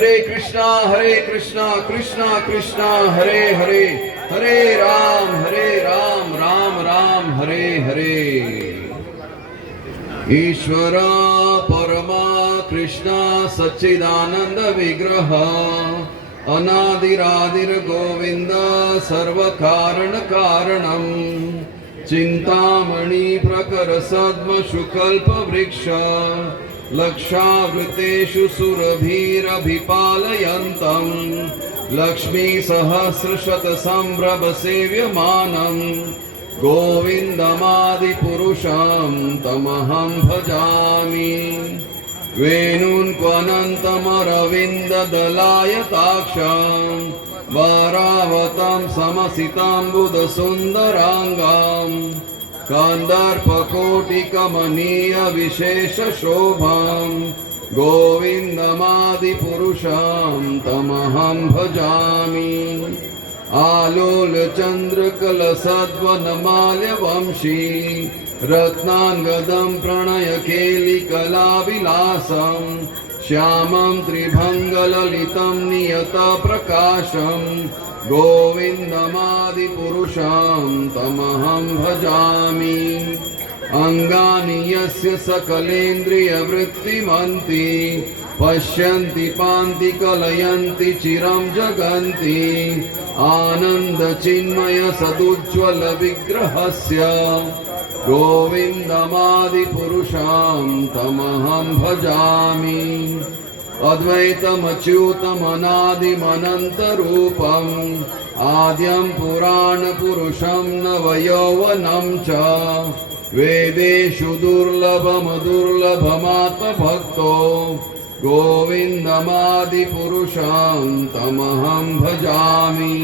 हरे कृष्णा कृष्णा कृष्णा हरे हरे, हरे राम राम राम हरे हरे। ईश्वर परमा कृष्ण सच्चिदानंद विग्रह अनादिरादिर गोविंद सर्व कारण कारणम चिंतामणि प्रकर सद्म शुकल्प वृक्ष लक्षावृतेषु सुरभीरभिपालयन्तं लक्ष्मी सहस्रशत संभ्रम सेव्यमानं गोविन्दमादिपुरुषं तमहं भजामि। वेणुन्क्वनन्तमरविन्ददलायताक्षं वारावतं समसिताम्बुदसुन्दराङ्गां कन्दर्पकोटिकमनीय विशेष शोभां गोविन्दमादिपुरुषं तमहं भजामि। आलोलचन्द्रकलसद्वनमाल्यवंशी रत्नाङ्गदं प्रणयकेलिकलाविलासं श्यामं त्रिभङ्गललितं नियतप्रकाशं गोविन्दमादिपुरुषं तमहं भजामि। अङ्गानि यस्य सकलेन्द्रियवृत्तिमन्ति पश्यन्ति पान्ति कलयन्ति चिरं जगन्ति आनन्दचिन्मय सदुज्ज्वल विग्रहस्य गोविन्दमादिपुरुषं तमहं भजामि। अद्वैतमच्युतमनादिमनन्तरूपम् आद्यं पुराणपुरुषं नवयौवनं च वेदेषु दुर्लभमदुर्लभमात्मभक्तो गोविन्दमादिपुरुषं तमहं भजामि।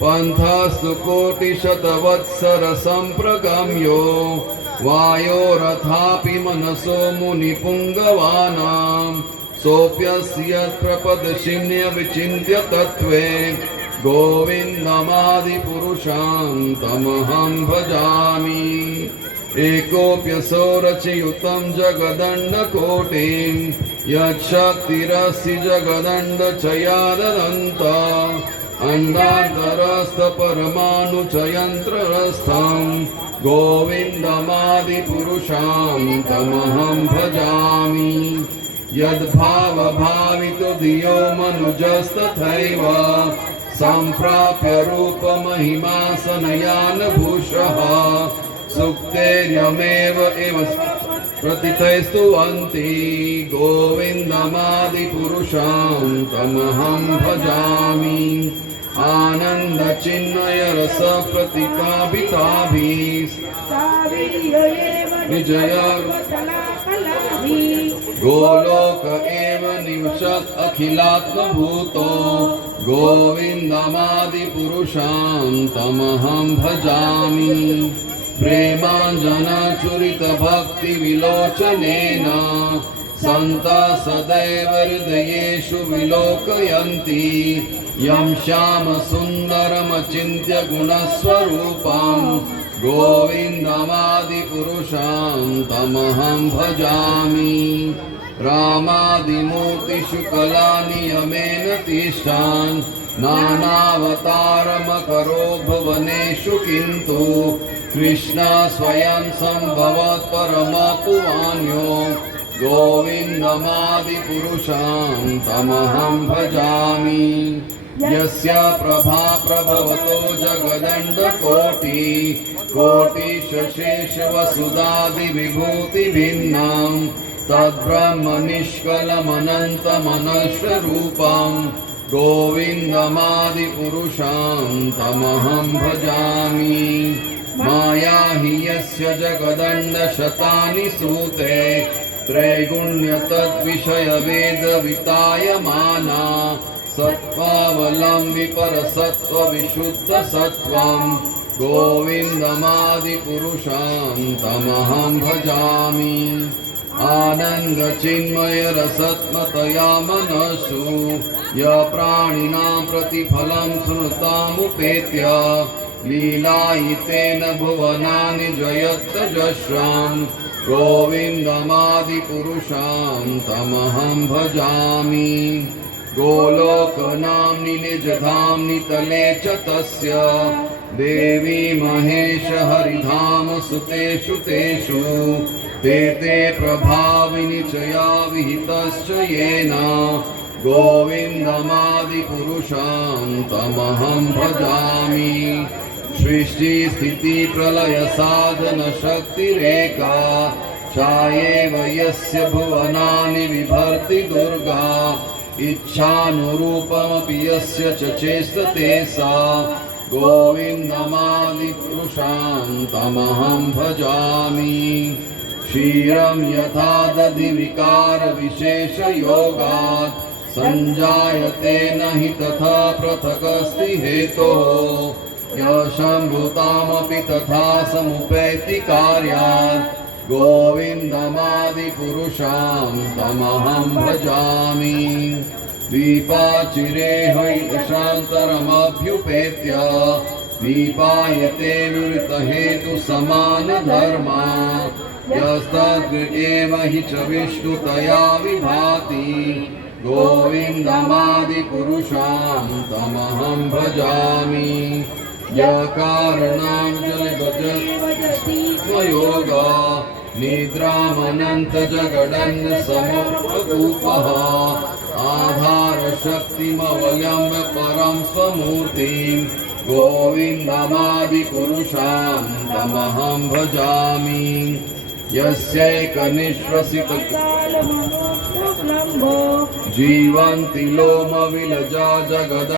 पन्थस्तु कोटिशतवत्सरसम्प्रगम्यो वायोरथापि मनसो मुनिपुङ्गवानां सोऽप्यस्यत्प्रपदशिन्यविचिन्त्य तत्त्वे गोविन्दमादिपुरुषं तमहं भजामि। एकोऽप्यसोरचयुतं जगदण्डकोटिं यच्छक्तिरस्ति जगदण्डचयाददन्त अण्डान्तरस्थपरमाणुचयन्त्रस्थं गोविन्दमादिपुरुषं तमहं भजामि। यद्भावभावितो धियो मनुजस्तथैव सम्प्राप्य रूपमहिमा सनयानभूषः सुक्तेर्यमेव एव प्रतिथैस्तुवन्ति गोविन्दमादिपुरुषं तमहं भजामि। आनन्दचिन्मयरसप्रतिकाभिताभिः विजय गोलोक एव निवसत् अखिलात्मभूतो गोविन्दमादिपुरुषं तमहं भजामि। प्रेमाञ्जनचुरितभक्तिविलोचनेन सन्तः सदैव हृदयेषु विलोकयन्ति यं श्यामसुन्दरमचिन्त्य गुणस्वरूपं गोविन्दमादिपुरुषं तमहं भजामि। रामादिमूर्तिषु कलानियमेन तिष्ठन् नानावतारमकरो भुवनेषु किन्तु कृष्ण स्वयं सम्भवत् परमपुवान्यो गोविन्दमादिपुरुषं तमहं भजामि। यस्य प्रभा प्रभवतो जगदण्डकोटि कोटिशेषवसुधादिविभूतिभिन्नं तद्ब्रह्म निष्कलमनन्तमनश्वरूपं गोविन्दमादिपुरुषं तमहं भजामि। माया हि यस्य जगदण्डशतानि सूते त्रैगुण्य तद्विषयवेदवितायमाना सत्त्वावलम्बि परसत्त्वविशुद्धसत्त्वं गोविन्दमादिपुरुषं तमहं भजामि। आनन्दचिन्मयरसत्मतया मनसु य प्राणिनां प्रतिफलं स्मृतामुपेत्य लीलायितेन भुवनानि जयत्यजस्रं गोविन्दमादिपुरुषं तमहं भजामि। गोलोकनाम्नि निजधाम्नि तले च तस्य देवी महेश हरिधाम सुतेषु तेषु ते ते प्रभाविनि च या विहितश्च येन गोविन्दमादिपुरुषं तमहं भजामि सृष्टिस्थितिप्रलयसाधनशक्तिरेका चायेव यस्य भुवनानि बिभर्ति दुर्गा इच्छानुरूपमपि यस्य च चेष्टते सा गोविन्दमादिपुरुषं तमहं भजामि क्षीरं यथा दधिविकारविशेषयोगात् सञ्जायते न हि तथा पृथगस्ति हेतोः यशम्भुतामपि तथा समुपैति कार्यात् गोविन्दमादिपुरुषं तमहं भजामि दीपाचिरे हैदशान्तरमभ्युपेत्य दीपायते विवृतहेतुसमानधर्मा यस्तद्गृहेव हि च विष्णुतया विभाति गोविन्दमादिपुरुषं तमहं भजामि यकारणं जलगजस्वयोगा निद्रामनन्तजगडन्यसमोपकूपः आधारशक्तिमवलम्ब्य परं स्वमूर्तिं गोविन्दमादिपुरुषं तमहं भजामि यस्यैकनिःश्वसितकालमनोष्टलम्बो जीवन्ति लोमविलजा जगद